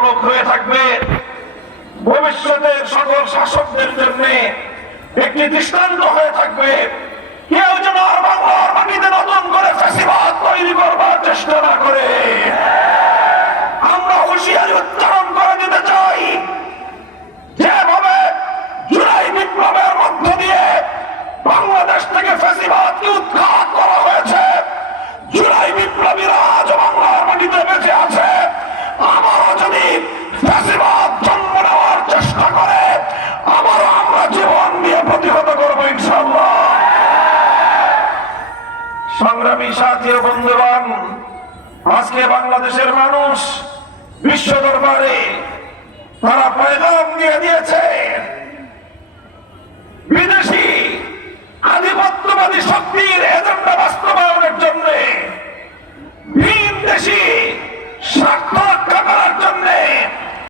ফলক হয়ে থাকবে, ভবিষ্যতের সকল শাসকদের জন্য একটি দৃষ্টান্ত হয়ে থাকবে। কেউ যেন আর বাংলার মাটিতে নতুন করে ফ্যাসিবাদ তৈরি করবার চেষ্টা না করে। আমরা হুঁশিয়ারি উচ্চারণ করে দিতে চাই, যেভাবে জুলাই বিপ্লবের মধ্য দিয়ে বাংলাদেশ থেকে ফ্যাসিবাদকে উৎখাত করা হয়েছে, জুলাই বিপ্লবীরা আজ বাংলার মাটিতে বেঁচে আছে। আবারও যদি ফ্যাসিবাদ জন্ম নেওয়ার চেষ্টা করে, আবারও আমরা জীবন দিয়ে প্রতিহত করবো ইনশাআল্লাহ। সংগ্রামী সাথী ও বন্ধুগণ, আজকে বাংলাদেশের মানুষ বিশ্ব দরবারে তারা পয়গাম দিয়ে দিয়েছে, বিদেশি আধিপত্যবাদী শক্তির এজেন্ডা বাস্তবায়নের জন্য ভিন দেশি স্বার্থ